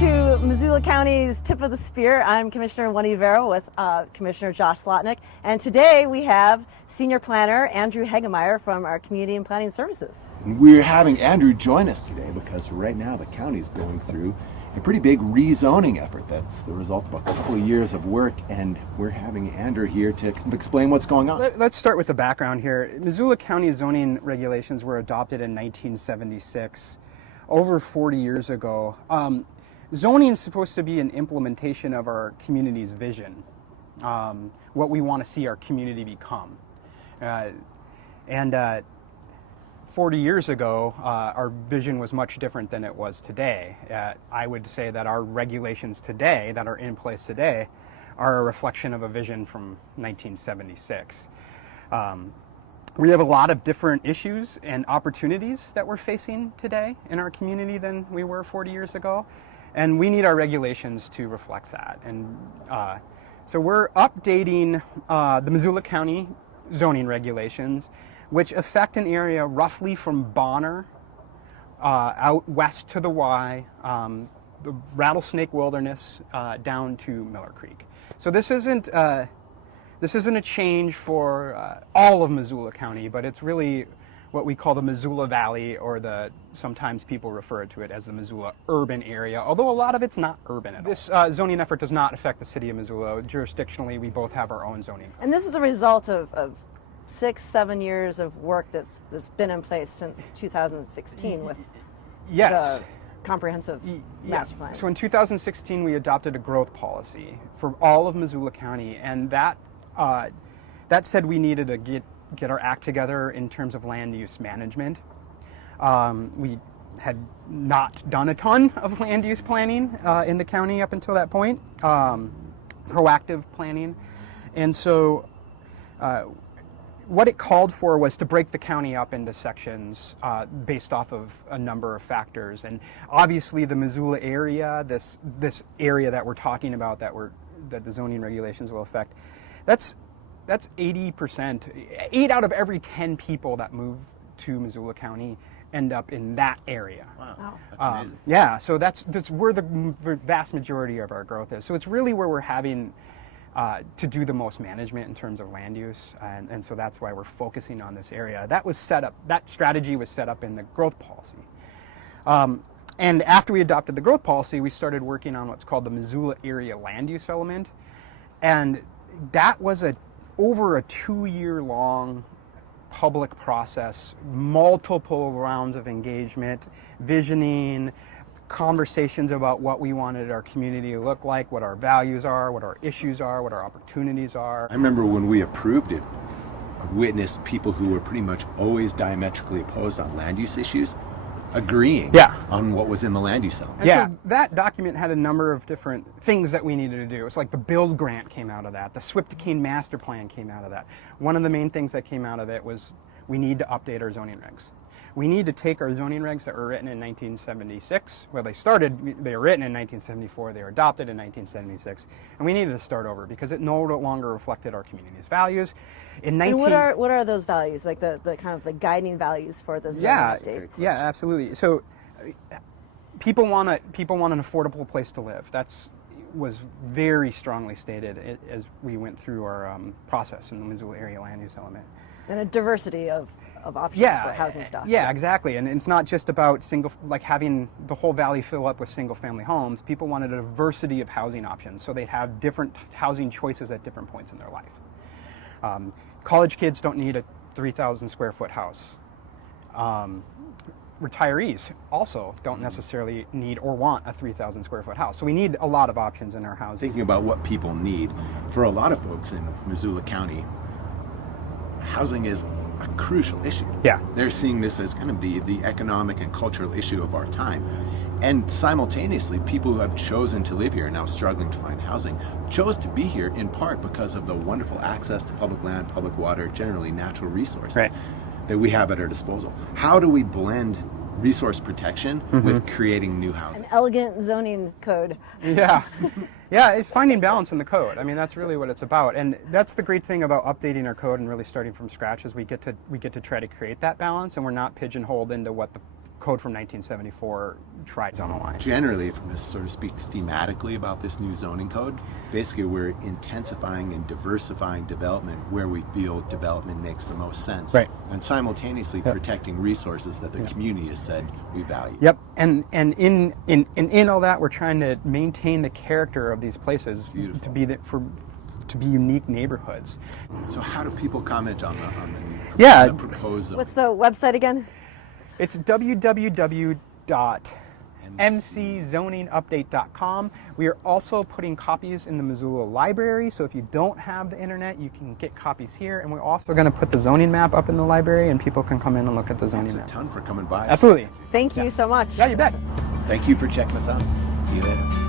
to Missoula County's Tip of the Spear. I'm Commissioner Juanita Vero with Commissioner Josh Slotnick, and today we have Senior Planner Andrew Hagemeier from our Community and Planning Services. We're having Andrew join us today because right now the county is going through a pretty big rezoning effort. That's the result of a couple of years of work, and we're having Andrew here to explain what's going on. Let's start with the background here. Missoula County zoning regulations were adopted in 1976, over 40 years ago. Zoning is supposed to be an implementation of our community's vision, what we want to see our community become. 40 years ago, our vision was much different than it was today. I would say that our regulations today, that are in place today, are a reflection of a vision from 1976. We have a lot of different issues and opportunities that we're facing today in our community than we were 40 years ago, and we need our regulations to reflect that. And so we're updating the Missoula County zoning regulations, which affect an area roughly from Bonner out west to the Y, the Rattlesnake Wilderness down to Miller Creek. So this isn't a change for all of Missoula County, but it's really what we call the Missoula Valley, or sometimes people refer to it as the Missoula urban area, although a lot of it's not urban at all. This zoning effort does not affect the city of Missoula. Jurisdictionally, we both have our own zoning. And this is the result of 6-7 years of work that's been in place since 2016 with yes. the comprehensive master plan. So in 2016, we adopted a growth policy for all of Missoula County, and that said we needed to get our act together in terms of land use management. We had not done a ton of land use planning in the county up until that point, proactive planning, and so what it called for was to break the county up into sections based off of a number of factors. And obviously the Missoula area, this area that we're talking about that the zoning regulations will affect, that's 80%. 8 out of every 10 people that move to Missoula County end up in that area. Wow, that's amazing. Yeah, so that's where the vast majority of our growth is. So it's really where we're having to do the most management in terms of land use, and so that's why we're focusing on this area. That strategy was set up in the growth policy. And after we adopted the growth policy, we started working on what's called the Missoula Area Land Use Element, and that was over a 2-year-long public process, multiple rounds of engagement, visioning, conversations about what we wanted our community to look like, what our values are, what our issues are, what our opportunities are. I remember when we approved it, I witnessed people who were pretty much always diametrically opposed on land use issues agreeing on what was in the land use element. So that document had a number of different things that we needed to do. It's like the Build Grant came out of that. The Swiptakeen Master Plan came out of that. One of the main things that came out of it was we need to update our zoning regs. We need to take our zoning regs that were written in 1976. Well, they were written in 1974, they were adopted in 1976, and we needed to start over because it no longer reflected our community's values. And what are those values, like the kind of the guiding values for the zoning update? Yeah, absolutely. So people want an affordable place to live. Was very strongly stated as we went through our process in the Missoula Area Land Use Element. And a diversity of options for housing stock. Yeah, exactly. And it's not just about having the whole valley fill up with single-family homes. People wanted a diversity of housing options, so they'd have different housing choices at different points in their life. College kids don't need a 3,000 square foot house. Retirees also don't necessarily need or want a 3,000 square foot house. So we need a lot of options in our housing. Thinking about what people need, for a lot of folks in Missoula County, housing is a crucial issue. Yeah. They're seeing this as kind of the economic and cultural issue of our time. And simultaneously, people who have chosen to live here and now struggling to find housing chose to be here in part because of the wonderful access to public land, public water, generally natural resources that we have at our disposal. How do we blend resource protection with creating new housing? An elegant zoning code. Yeah. Yeah, it's finding balance in the code. I mean, that's really what it's about. And that's the great thing about updating our code and really starting from scratch is we get to try to create that balance, and we're not pigeonholed into what the code from 1974 tried zone line. Generally, if I'm going to sort of speak thematically about this new zoning code, basically we're intensifying and diversifying development where we feel development makes the most sense. Right. And simultaneously protecting resources that the community has said we value. Yep, and in all that, we're trying to maintain the character of these places Beautiful. to be unique neighborhoods. So how do people comment on the Yeah. proposed zone? What's the website again? It's www.mczoningupdate.com. We are also putting copies in the Missoula library, so if you don't have the internet, you can get copies here. And we're also going to put the zoning map up in the library, and people can come in and look at the zoning Thanks a map. ton for coming by. Absolutely. Thank you so much. Yeah, you bet. Thank you for checking us out. See you later.